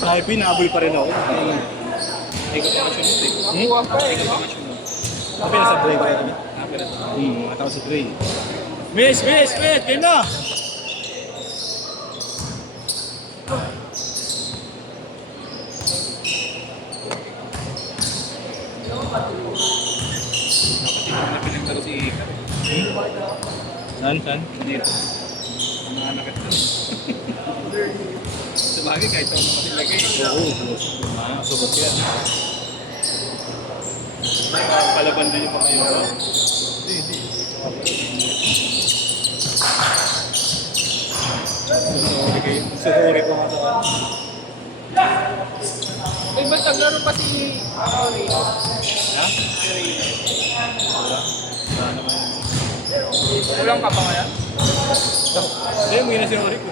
Sabi ko, nahabol pa rin ako. Ay, ko pa kasunod eh. Nakuha pa eh. Ay, ko pa kasunod. Sabi na sa break. Matawag sa break. Miss! Game na! Dapat hindi na pinagtalo si Ika. Saan? Hindi. Mga anak ito. Sa bagay, kahit ako makatilagay. Oo, subot yan. Kalaban din yung mga yun. Hindi. Susuri ko nga sa May ba't naglaro pa si Rino? ha? Wala naman. Kulang ka pa kaya? Hindi, may nasinuri ko.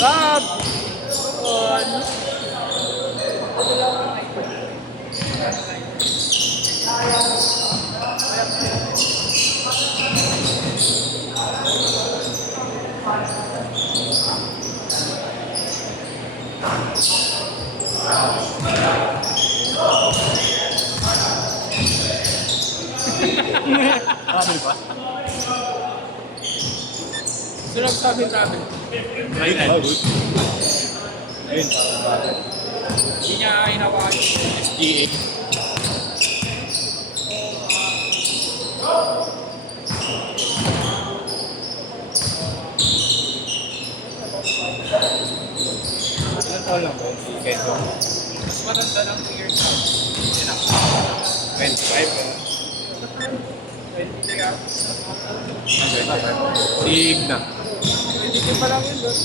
Rob! Ano ba? Sino nagsabi sa amin? Ayun, good. Ayun, parang bagay. Hindi niya hinawakan yung SGA. Ilan taon lang ba yun si Kenzo? mas matanda ng 2 years old. 25 ba? Si Igna. Hindi pa lang yun doon.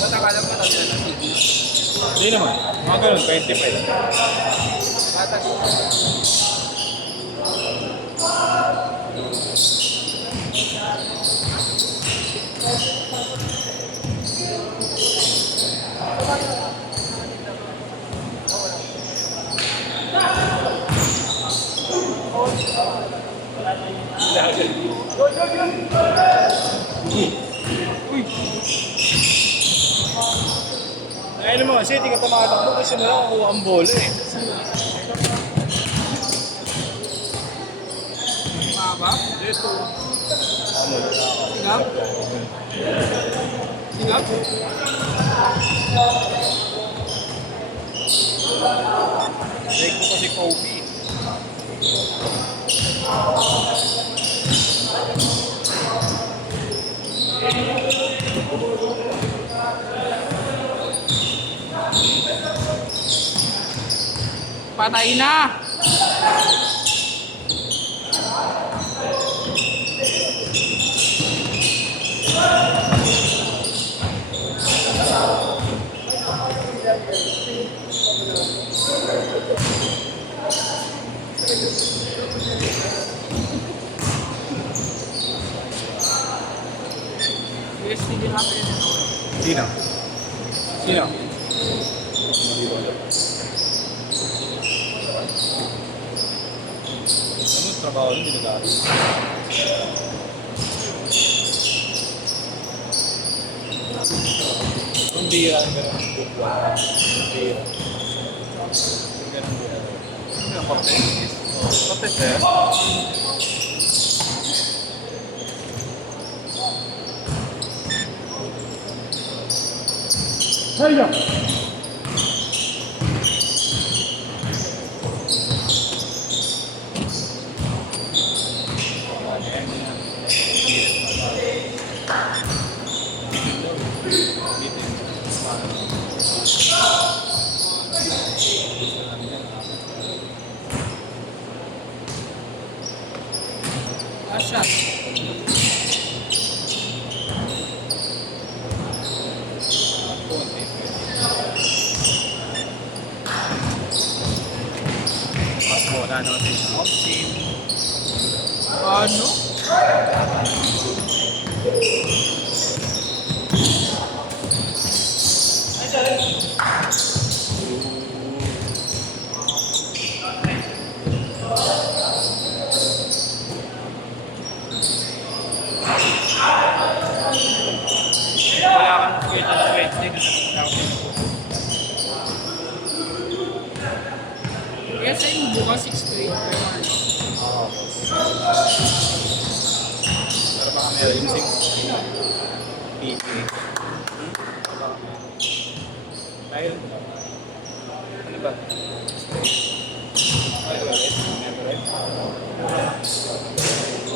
Matakalang pa lang yan ang TV. Hindi naman. Mga ganun, 25. Bata ko. Uy! Ayun mo kasi, hindi ka tumatakbo kasi na lang ako ang bola eh. Mahaba? Dito. Ano? Singap? Singap? Like ko kasi Kobe. Patay na! Yes, hindi natin. Sino? Sino? Ano trabaho nun? Dinagari? Kung bira, ganun. Bira. Ganun bira. Ano, Cortez? Cortez eh. Hey, Asya. Mas muna natin sa opsin. Ano? Ito na Wednesday na natin. Kaya sa inyo bukas 6 to 8. Oo. Para baka may rimsing. PPH. Ayun. Ano ba?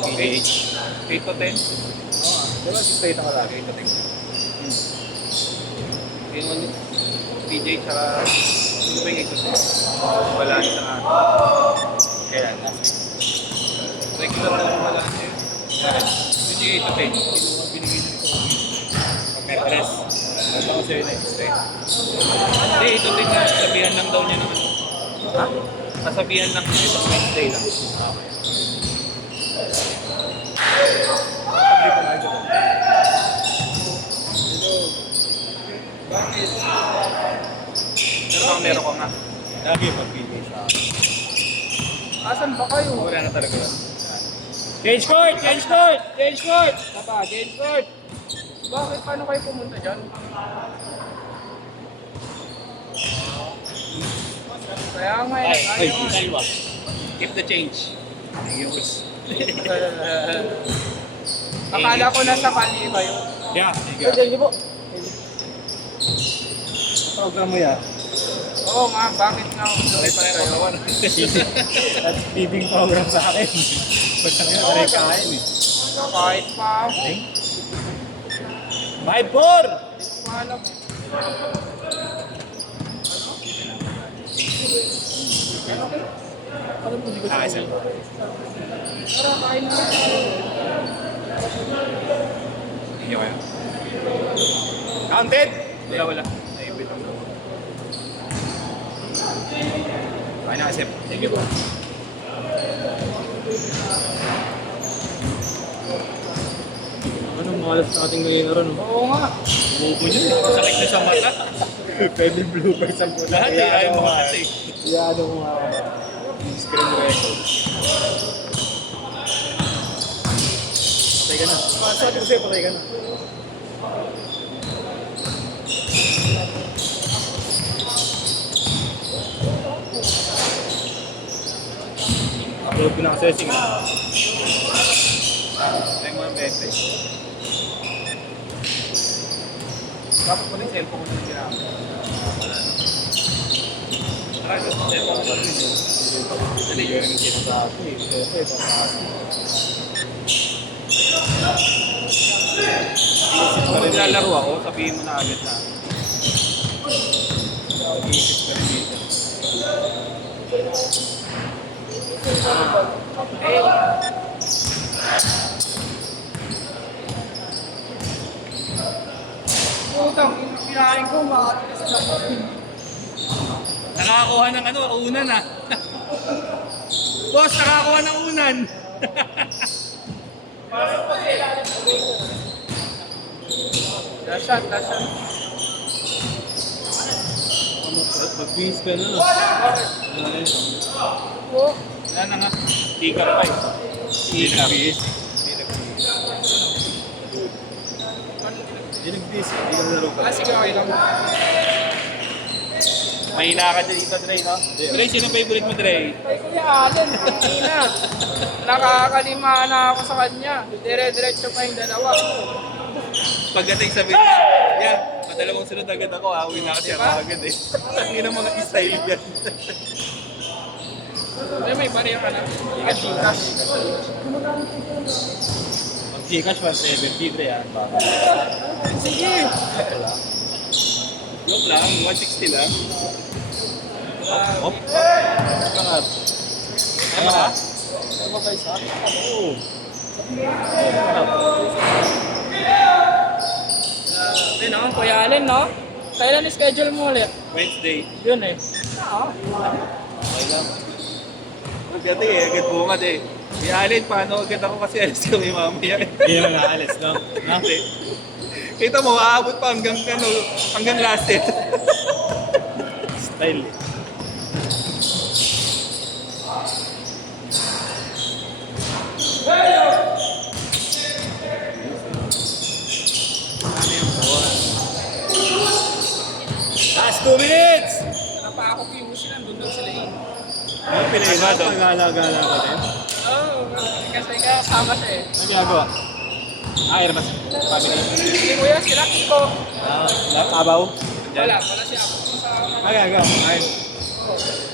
PPH. 8 to 10? Oo. Diba 6 to 8 ako lagi? 8 to 10. Yung PJ tsaka ano ba yung 8 to 10? Wala sa kaya regular na lang wala siya. PJ 8 to 10. Binigay na ito. Pag may press. Wala ko sa'yo na extra. Hindi, 8 to 10 na sasabihan lang daw niya ng ano. Ha? Sasabihan lang niya ito Wednesday lang. Sabi ko na ito. Bakit? Pero bang meron ko nga. Lagi mag-PJ sa akin. Asan ba kayo? Wala na talaga yun. Change court! Change court! Change court! Tapa, change court. Bakit? Paano kayo pumunta dyan? Kaya nga Ay, eh. dalawa. Keep the change. Yours. Akala ko nasa kali kayo. Yeah, sige. Sige po. Program mo yan. Oo nga, bakit nga ako Sorry pa rin ako. That's feeding program sa akin. Pagka nga rin kain eh. kahit pa ako. My board! Alam. Alam mo, di ko Ah, isa. Tara, kain na. Hindi ko yan. Counted? Hindi, wala. Naibit ang buo. Kaya nakasip. Sige po. Anong malas na ating ngayon no? Oo nga. Bubo niyo eh. Sakit na sa mata. Pwede bloopers ang puta. Lahat eh. Ayaw mo kasi. Iyado mo nga ako. Screen record. Patay ka na. Sabi ko sa'yo, patay ka na. Upload ko na kasi sing. Ay mga bete. Dapat ko na yung cellphone ko na ginamit. Tara, yung cellphone ko na rin. Dali yun yung sinasabi. Kung maglalaro ako, sabihin mo na agad na. Mag-iisip ka rin dito. Putang, kinain ko, makatilis na ako. Nakakakuha ng ano, unan ah. Boss, nakakakuha ng unan. Lashan, lashan. Mag-quiz ka na. Oo. Wala na nga. Tikap pa eh. Tikap. Hindi nag-quiz. Hindi ka laro ka. Ah, sige, okay lang. Mahina ka dito, Dre, no? Dre, sino favorite mo, Dre? Kay Kuya Allen, kanina. Nakakalima na ako sa kanya. Dire-diretso pa yung dalawa. Pagdating sa video, yan, padalawang sunod agad ako, uwi na kasi ako agad eh. Hindi na mga style yan. May pareho ka na. Ika-chikas. Mag-Gcash 170, Dre, ah. Sige. Joke lang, 160 lang. Hop. Pangat. Ano ka? Ano ba isa? Oo. Yun no, Kuya Allen, no? Kailan schedule mo ulit? Wednesday. Yun eh. Oo. Okay lang. Pagdating eh, agad bungad eh. Si Allen, paano agad ako kasi alis kami mamaya eh. Hindi naman naalis, no? Ha? Hindi. Kita mo, aabot pa hanggang ano, hanggang last set. Style eh. Ano yung buwan? Pilipino, Agado. pag-alagala ka din. Oo, kasi kasama siya eh. Ano ginagawa? Irmas family. Hindi ko yan, sila Kiko. Abaw. Wala siya. Sa Gagawa. Ay.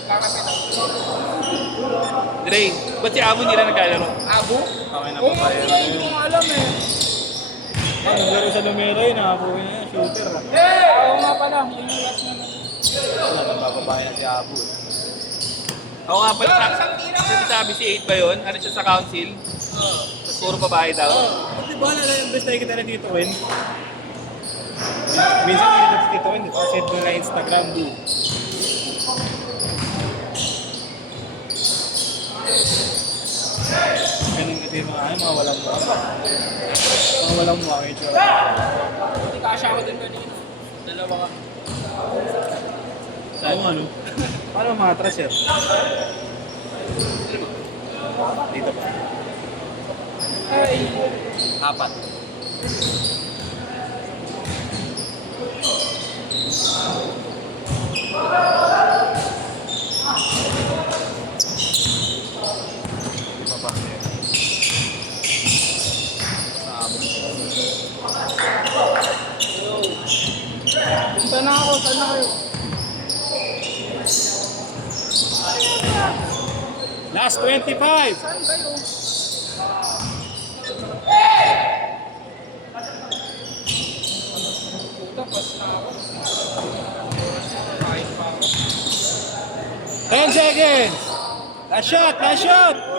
kakapitan. Dre, ba't si Abo hindi na naglalaro? Abo? Okay na Oo, pa nga, hindi ko nga alam eh. Naglaro sa numero yun, nakabuhay na yun, shooter. Oo nga pala, yun yung last naman. Wala, nagbababae na si Abu. Ako nga pala, sabi si 8 ba yun? Ano siya sa council? Tapos puro babae daw. Di ba na yung best na kita na Tito Win? Minsan nakita si Tito Win, set mo na Instagram. Ganun kasi yung mga walang mukha. Mga walang mukha kayo siya. Hindi kasha ako din kanina. Dalawa ka. Oo ano? Paano mga trasher? Dito pa. Ay, 4. Iba pa. punta na ako, saan na kayo? Last 25! Saan kayo? Puta, pas na ako. Kahit pa ako. 10 seconds! Last shot! Last shot!